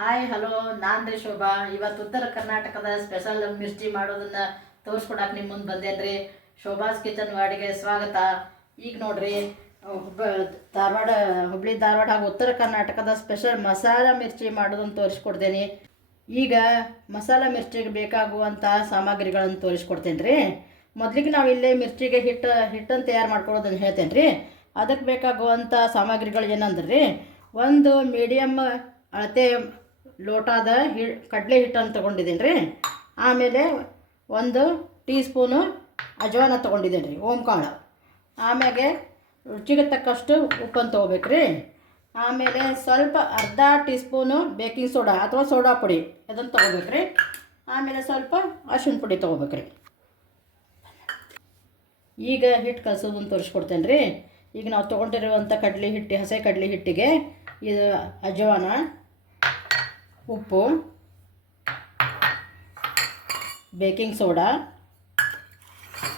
Hi hello, ನಾನು ರೀ ಶೋಭಾ. ಇವತ್ತು ಉತ್ತರ ಕರ್ನಾಟಕದ ಸ್ಪೆಷಲ್ ಮಿರ್ಚಿ ಮಾಡೋದನ್ನ ತೋರಿಸ್ಕೊಡಕ್ಕೆ ನಿಮ್ಮ ಮುಂದೆ ಬಂದೇನ್ರಿ. ಶೋಭಾಸ್ ಕಿಚನ್ ವಾಡಿಗೆ ಸ್ವಾಗತ. ಈಗ ನೋಡ್ರಿ, ಧಾರವಾಡ, ಹುಬ್ಳಿ ಧಾರವಾಡ ಹಾಗೂ ಉತ್ತರ ಕರ್ನಾಟಕದ ಸ್ಪೆಷಲ್ ಮಸಾಲ ಮಿರ್ಚಿ ಮಾಡೋದನ್ನು ತೋರಿಸ್ಕೊಡ್ತೇನೆ. ಈಗ ಮಸಾಲ ಮಿರ್ಚಿಗೆ ಬೇಕಾಗುವಂಥ ಸಾಮಗ್ರಿಗಳನ್ನು ತೋರಿಸ್ಕೊಡ್ತೇನೆ ರೀ. ಮೊದಲಿಗೆ ನಾವು ಇಲ್ಲೇ ಮಿರ್ಚಿಗೆ ಹಿಟ್ಟನ್ನು ತಯಾರು ಮಾಡ್ಕೊಳ್ಳೋದನ್ನು ಹೇಳ್ತೇನೆ ರೀ. ಅದಕ್ಕೆ ಬೇಕಾಗುವಂಥ ಸಾಮಗ್ರಿಗಳು ಏನಂದ್ರೆ ರೀ, ಒಂದು ಮೀಡಿಯಮ್ ಅಳತೆ ಲೋಟದ ಕಡಲೆ ಹಿಟ್ಟನ್ನು ತೊಗೊಂಡಿದ್ದೀನಿ ರೀ. ಆಮೇಲೆ 1 ಟೀ ಸ್ಪೂನು ಅಜವಾನ ತೊಗೊಂಡಿದ್ದೀನಿ ರೀ, ಓಂಕಾಳು. ಆಮೇಲೆ ರುಚಿಗೆ ತಕ್ಕಷ್ಟು ಉಪ್ಪನ್ನು ತೊಗೋಬೇಕು ರೀ. ಆಮೇಲೆ ಸ್ವಲ್ಪ ಅರ್ಧ ಟೀ ಸ್ಪೂನು ಬೇಕಿಂಗ್ ಸೋಡಾ ಅಥವಾ ಸೋಡಾ ಪುಡಿ ಅದನ್ನು ತೊಗೋಬೇಕು ರೀ. ಆಮೇಲೆ ಸ್ವಲ್ಪ ಅರಿಶಿನ ಪುಡಿ ತೊಗೋಬೇಕು ರೀ. ಈಗ ಹಿಟ್ಟು ಕಲಸೋದನ್ನು ತೋರಿಸ್ಕೊಡ್ತೇನೆ ರೀ. ಈಗ ನಾವು ತೊಗೊಂಡಿರುವಂಥ ಹಸಿ ಕಡಲೆ ಹಿಟ್ಟಿಗೆ ಇದು ಅಜವಾನ, ಉಪ್ಪು, ಬೇಕಿಂಗ್ ಸೋಡಾ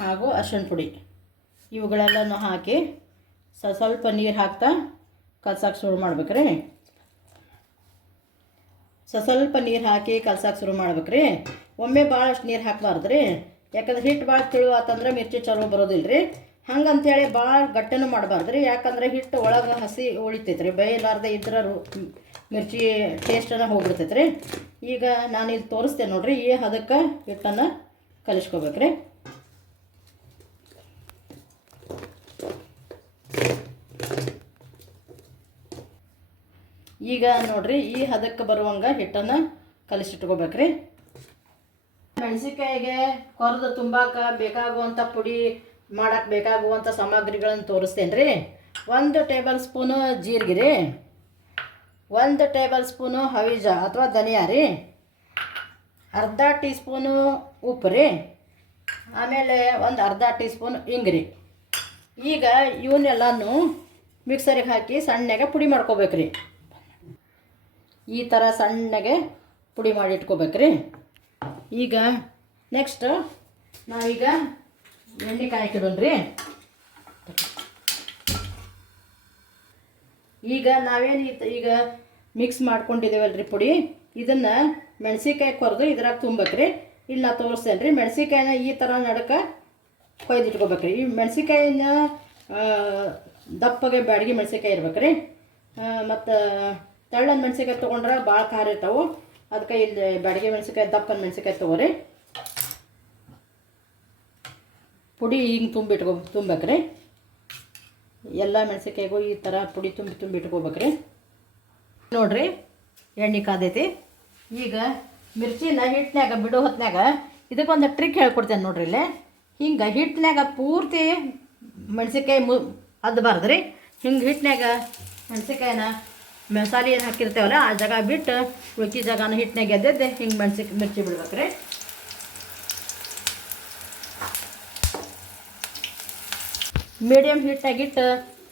ಹಾಗೂ ಅರಿಶಿನ ಪುಡಿ ಇವುಗಳೆಲ್ಲನೂ ಹಾಕಿ ಸ್ವಲ್ಪ ನೀರು ಹಾಕ್ತಾ ಕಲ್ಸಕ್ಕೆ ಶುರು ಮಾಡ್ಬೇಕು ರೀ. ಸ್ವಲ್ಪ ನೀರು ಹಾಕಿ ಕಲ್ಸಕ್ಕೆ ಶುರು ಮಾಡ್ಬೇಕು ರೀ. ಒಮ್ಮೆ ಭಾಳಷ್ಟು ನೀರು ಹಾಕಬಾರ್ದು ರೀ, ಯಾಕಂದ್ರೆ ಹಿಟ್ಟು ಭಾಳ ತಿಳುವ ಆತಂದ್ರೆ ಮಿರ್ಚಿ ಚಲೋ ಬರೋದಿಲ್ಲ ರೀ. ಹಂಗಂತೇಳಿ ಭಾಳ ಗಟ್ಟಿನೂ ಮಾಡಬಾರ್ದು ರೀ, ಯಾಕಂದ್ರೆ ಹಿಟ್ಟು ಒಳಗೆ ಹಸಿ ಉಳಿತೈತೆ ರೀ. ಬೇಯಲಾರ್ದೆ ಇದ್ರೆ ಮಿರ್ಚಿ ಟೇಸ್ಟನ್ನು ಹೋಗ್ಬಿಡ್ತೈತೆ ರೀ. ಈಗ ನಾನು ಇದು ತೋರಿಸ್ತೇನೆ ನೋಡಿರಿ. ಈ ಹದಕ್ಕೆ ಹಿಟ್ಟನ್ನು ಕಲಿಸ್ಕೋಬೇಕು ರೀ. ಈಗ ನೋಡಿರಿ, ಈ ಹದಕ್ಕೆ ಬರುವಂಗೆ ಹಿಟ್ಟನ್ನು ಕಲಿಸಿಟ್ಕೋಬೇಕು ರೀ. ಮೆಣಸಿನ್ಕಾಯಿಗೆ ಕೊರೆದು ತುಂಬಾಕ ಬೇಕಾಗುವಂಥ ಪುಡಿ ಮಾಡಕ್ಕೆ ಬೇಕಾಗುವಂಥ ಸಾಮಗ್ರಿಗಳನ್ನು ತೋರಿಸ್ತೇನೆ ರೀ. 1 ಟೇಬಲ್ ಸ್ಪೂನು ಜೀರಿಗೆ ರೀ, 1 ಟೇಬಲ್ ಸ್ಪೂನು ಹವಿಜ ಅಥವಾ ಧನಿಯಾ ರೀ, ಅರ್ಧ ಟೀ ಸ್ಪೂನು ಉಪ್ಪು ರೀ, ಆಮೇಲೆ ಅರ್ಧ ಟೀ ಸ್ಪೂನ್ ಇಂಗು ರೀ. ಈಗ ಇವನ್ನೆಲ್ಲನೂ ಮಿಕ್ಸರಿಗೆ ಹಾಕಿ ಸಣ್ಣಗೆ ಪುಡಿ ಮಾಡ್ಕೋಬೇಕು ರೀ. ಈ ಥರ ಸಣ್ಣಗೆ ಪುಡಿ ಮಾಡಿ ಇಟ್ಕೋಬೇಕು ರೀ. ಈಗ ನೆಕ್ಸ್ಟ್ ನಾವೀಗ ಎಣ್ಣೆ ಕಾಯ್ಕಿಡೋಣ ರೀ. ಈಗ ನಾವೇನು ಈಗ ಮಿಕ್ಸ್ ಮಾಡ್ಕೊಂಡಿದ್ದೇವಲ್ಲ ರೀ ಪುಡಿ, ಇದನ್ನು ಮೆಣಸಿನ್ಕಾಯಿ ಕೊರೆದು ಇದ್ರಾಗ ತುಂಬೇಕು ರೀ. ಇಲ್ಲಿ ನಾ ತೋರಿಸ್ತೇನೆ ರೀ. ಮೆಣಸಿನ್ಕಾಯಿನ ಈ ಥರ ನಡಕ್ಕೆ ಕೊಯ್ದಿಟ್ಕೋಬೇಕು ರೀ. ಈ ಮೆಣಸಿನ್ಕಾಯಿನ ದಪ್ಪಗೆ ಬ್ಯಾಡಗಿ ಮೆಣಸಿನ್ಕಾಯಿ ಇರ್ಬೇಕು ರೀ. ಮತ್ತು ತೆಳ್ಳನ ಮೆಣಸಿನ್ಕಾಯಿ ತೊಗೊಂಡ್ರೆ ಭಾಳ ಖಾರ ಇರ್ತಾವೆ. ಅದಕ್ಕೆ ಇಲ್ಲಿ ಬ್ಯಾಡಗಿ ಮೆಣಸಿನ್ಕಾಯಿ, ದಪ್ಪನ ಮೆಣಸಿನ್ಕಾಯಿ ತೊಗೋರಿ. ಪುಡಿ ಹಿಂಗೆ ತುಂಬೇಕು ರೀ. ಎಲ್ಲ ಮೆಣಸಿನ್ಕಾಯಿಗೂ ಈ ಥರ ಪುಡಿ ತುಂಬಿ ಇಟ್ಕೋಬೇಕು ರೀ. ನೋಡಿರಿ, ಎಣ್ಣೆ ಕಾದೈತಿ. ಈಗ ಮಿರ್ಚಿನ ಹಿಟ್ಟಿನಾಗ ಬಿಡೋ ಹೊತ್ನಾಗ ಇದಕ್ಕೊಂದು ಟ್ರಿಕ್ ಹೇಳ್ಕೊಡ್ತೇನೆ ನೋಡ್ರಿ. ಇಲ್ಲೇ ಹಿಂಗೆ ಹಿಟ್ಟಿನಾಗ ಪೂರ್ತಿ ಮೆಣಸಿನ್ಕಾಯಿ ಅದ್ದಬಾರ್ದು ರೀ. ಹಿಂಗೆ ಹಿಟ್ಟಿನಾಗ ಮೆಣಸಿನ್ಕಾಯಿನ ಮಸಾಲೆ ಏನು ಹಾಕಿರ್ತೇವಲ್ಲ ಆ ಜಾಗ ಬಿಟ್ಟು ಉಳ್ಕಿ ಜಾಗನ ಹಿಟ್ಟಿನಾಗ ಎದ್ದೆದ್ದೆ ಹಿಂಗೆ ಮಿರ್ಚಿ ಬಿಡ್ಬೇಕು ರೀ. ಮೀಡಿಯಮ್ ಹಿಟ್ನಾಗಿಟ್ಟು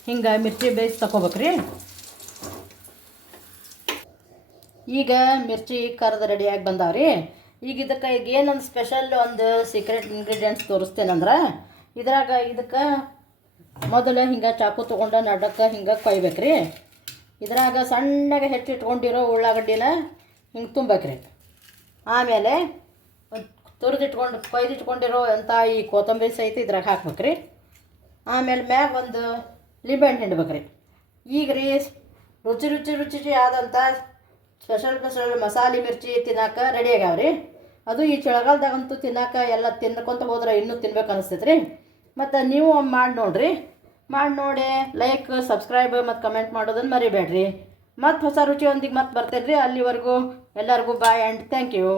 ಹಿಂಗೆ ಮಿರ್ಚಿ ಬೇಯಿಸಿ ತಗೋಬೇಕು ರೀ. ಈಗ ಮಿರ್ಚಿ ಕರ್ದು ರೆಡಿಯಾಗಿ ಬಂದಾವ್ರಿ. ಈಗ ಇದಕ್ಕೆ ಈಗ ಏನೊಂದು ಸ್ಪೆಷಲ್ ಒಂದು ಸೀಕ್ರೆಟ್ ಇಂಗ್ರೀಡಿಯೆಂಟ್ಸ್ ತೋರಿಸ್ತೇನಂದ್ರೆ, ಇದಕ್ಕೆ ಮೊದಲು ಹಿಂಗೆ ಚಾಕು ತೊಗೊಂಡು ನಡಕ್ಕೆ ಹಿಂಗೆ ಕೊಯ್ಬೇಕು ರೀ. ಇದ್ರಾಗ ಸಣ್ಣಗೆ ಹೆಚ್ಚಿಟ್ಕೊಂಡಿರೋ ಉಳ್ಳಾಗಡ್ಡಿನ ಹಿಂಗೆ ತುಂಬಬೇಕು ರೀ. ಆಮೇಲೆ ಕೊಯ್ದಿಟ್ಕೊಂಡಿರೋ ಅಂಥ ಈ ಕೊತ್ತಂಬರಿ ಸಹಿತ ಇದ್ರಾಗ ಹಾಕ್ಬೇಕು ರೀ. ಆಮೇಲೆ ಮ್ಯಾಗ ಒಂದು ಲಿಂಬೆಹಣ್ಣು ಹಿಂಡ್ಬೇಕು ರೀ. ಈಗ ರೀ ರುಚಿ ಆದಂಥ ಸ್ಪೆಷಲ್ ಮಸಾಲೆ ಮಿರ್ಚಿ ತಿನ್ನೋಕೆ ರೆಡಿ ಆಗ್ಯಾವ್ರಿ. ಅದು ಈ ಚಳಿಗಾಲದಾಗಂತೂ ತಿನ್ನೋಕೆ ಎಲ್ಲ ತಿನ್ಕೊಂತ ಹೋದ್ರೆ ಇನ್ನೂ ತಿನ್ಬೇಕು ಅನಿಸ್ತೈತೆ ರೀ. ಮತ್ತು ನೀವು ಮಾಡಿ ನೋಡಿರಿ. ಮಾಡಿ ನೋಡಿ ಲೈಕ್, ಸಬ್ಸ್ಕ್ರೈಬ್ ಮತ್ತು ಕಮೆಂಟ್ ಮಾಡೋದನ್ನು ಮರಿಬೇಡ್ರಿ. ಮತ್ತು ಹೊಸ ರುಚಿಯೊಂದಿಗೆ ಮತ್ತೆ ಬರ್ತೇನೆ ರೀ. ಅಲ್ಲಿವರೆಗೂ ಎಲ್ಲರಿಗೂ ಬಾಯ್ ಆ್ಯಂಡ್ ಥ್ಯಾಂಕ್ ಯು.